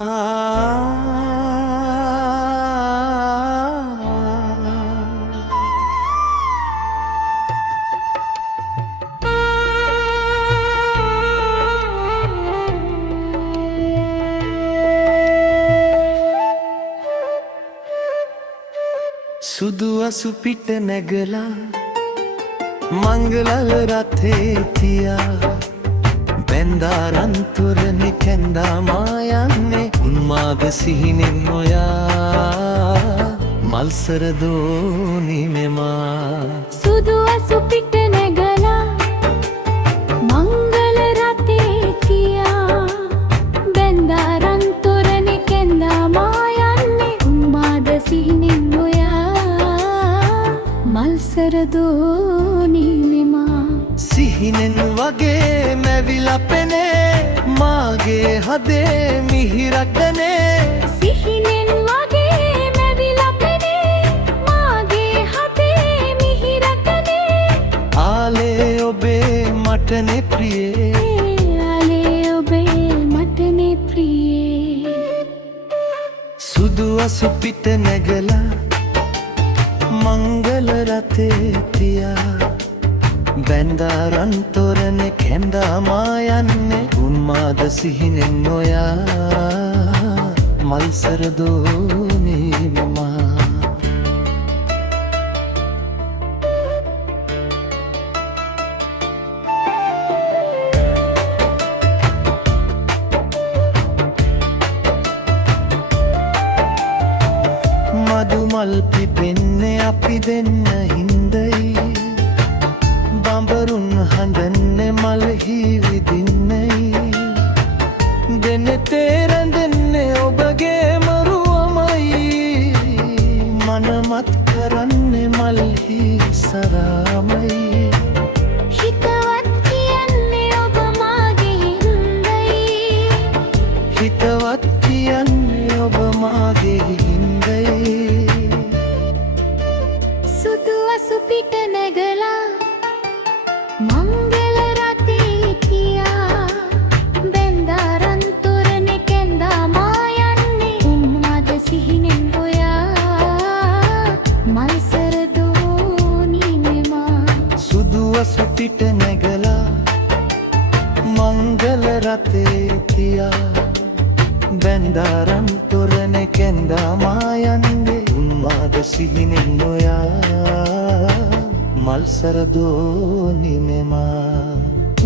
සුදු අසු පිට නැගලා මංගලල රථේ තියා බැන්දාරන් තොරණේ කැඳා මා යන්නේ උන්මාද සිහිනෙන් නොයා මල්සර දෝනි මෙමා සුදු අසු පිට නැගලා මංගල රථේ තියා බැන්දාරන් තොරණේ කැඳා මා යන්නේ උන්මාද සිහිනෙන් මල්සර දෝනි මෙමා සිහිනෙන් වගේ මැවිලා පෙනේ මාගේ හදේ මිහිරක් දනේ සිහිනෙන් වගේ මැවිලා පෙනේ මාගේ හදේ මිහිරක් දනේ ආලේ ඔබේ මටනේ ප්‍රියේ ආලේ ඔබේ මටනේ ප්‍රියේ සුදු අසු පිට නැගලා මංගල රථේ තියා බැන්දාරන් තොරණේ කැඳා මා යන්නේ උන්මාද සිහිනෙන් නොයා මල්සර දෝනි මෙමා මදු මල් පිපෙන්නේ අපි දෙන්න හින්දයි බඹරුන් හඳන්නේ මල්හි විදින්නයි දෙන්නේ තේරෙන්නේ ඔබගේ මරුවමයි මනමත් කරන්නේ මල්හි සරාමයි හිතවත් කියන්නේ ඔබ මාගේ හින්දයි හිතවත් කියන්නේ ඔබ මාගේ සුදු අසු පිට නැගලා මංගල රථේ තියා බැන්දාරන් තොරණේ කැඳා මා යන්නේ උන්මාද සිහිනෙන් ඔයා මල්සර දෝනි මෙමා සුදු අසු පිට නැගලා මංගල රථේ තියා බැන්දාරන් තොරණේ කැඳා මා යන්නේ උන්මාද සිහිනෙන් නොයා මල්සර දෝනි මෙමා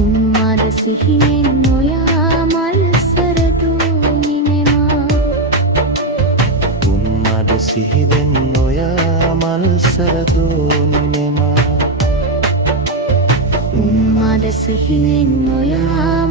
උන්මාද සිහිනෙන් නොයා මල්සර දෝනි මෙමා උන්මාද සිහිනෙන් නොයා මල්සර දෝනි මෙමා උන්මාද සිහිනෙන් නොයා